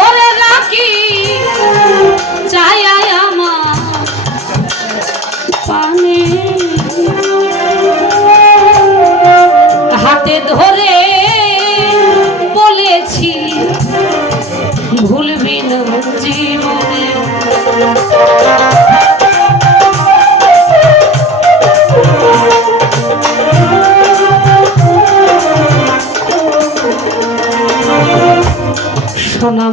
ওরে রাখি চায় আমার পানে। হাতে ধরে বলেছি ভুলবি না জীবনে। না